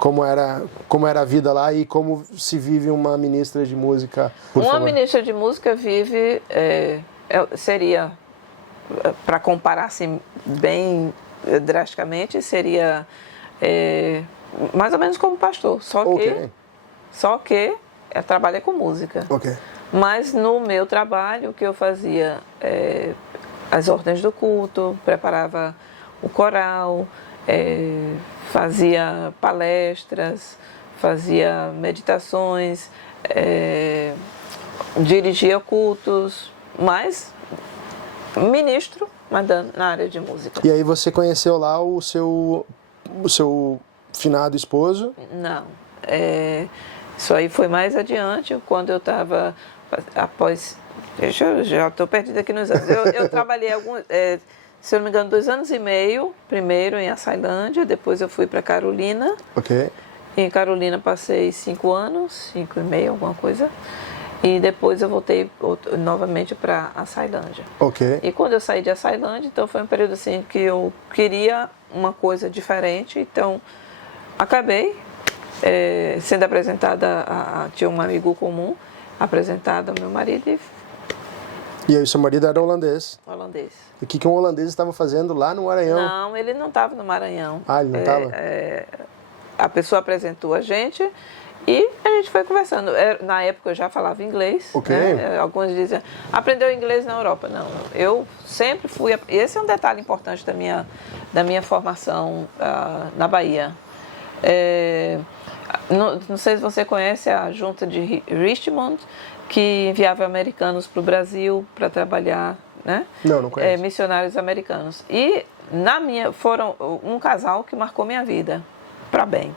como era a vida lá e como se vive uma ministra de música, por favor. Ministra de música vive, seria, para comparar assim, bem drasticamente, seria mais ou menos como pastor, só que eu trabalho com música. Ok. Mas no meu trabalho, o que eu fazia, as ordens do culto, preparava o coral, fazia palestras, fazia meditações, dirigia cultos, mas ministro, mas na área de música. E aí você conheceu lá o seu finado esposo? Não, isso aí foi mais adiante, quando eu estava, após, já estou perdida aqui nos anos, eu trabalhei se eu não me engano, 2 anos e meio, primeiro em Açailândia, depois eu fui para Carolina. Ok. Em Carolina passei 5 anos, 5 e meio, alguma coisa. E depois eu voltei novamente para Açailândia. Ok. E quando eu saí de Açailândia, então foi um período assim que eu queria uma coisa diferente. Então acabei sendo apresentada, tinha um amigo comum, apresentada ao meu marido. E aí o seu marido era holandês? Holandês. E o que um holandês estava fazendo lá no Maranhão? Não, ele não estava no Maranhão. Ah, ele não estava? A pessoa apresentou a gente e a gente foi conversando. Na época eu já falava inglês. Ok. Né? Alguns diziam, aprendeu inglês na Europa. Não, eu sempre fui... Esse é um detalhe importante da minha formação na Bahia. Não sei se você conhece a junta de Richmond, que enviava americanos para o Brasil para trabalhar, né? Não conheço. Missionários americanos. E foram um casal que marcou minha vida, para bem.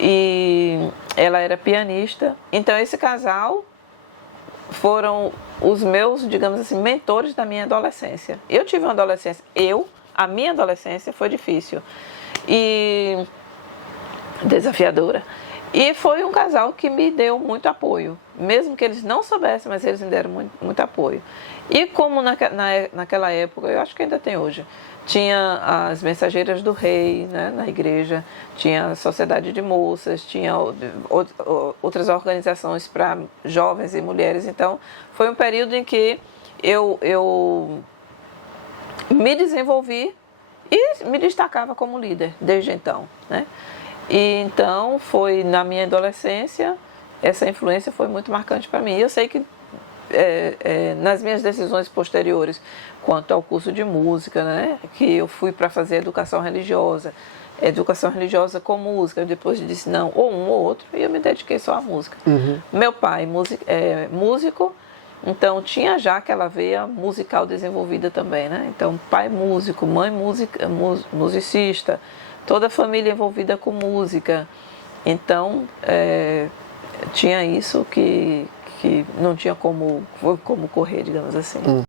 E ela era pianista. Então esse casal foram os meus, digamos assim, mentores da minha adolescência. Eu tive uma adolescência, a minha adolescência foi difícil e desafiadora. E foi um casal que me deu muito apoio, mesmo que eles não soubessem, mas eles me deram muito apoio. E como naquela época, eu acho que ainda tem hoje, tinha as Mensageiras do Rei, né, na igreja, tinha a Sociedade de Moças, tinha outras organizações para jovens e mulheres. Então, foi um período em que eu me desenvolvi e me destacava como líder desde então, né? E então, foi na minha adolescência, essa influência foi muito marcante para mim. Eu sei que nas minhas decisões posteriores, quanto ao curso de música, né, que eu fui para fazer educação religiosa com música, eu depois disse não, ou um ou outro, e eu me dediquei só à música. Uhum. Meu pai músico, então tinha já aquela veia musical desenvolvida também, né? Então, pai músico, mãe musicista, toda a família envolvida com música. Então, tinha isso que não tinha como correr, digamos assim.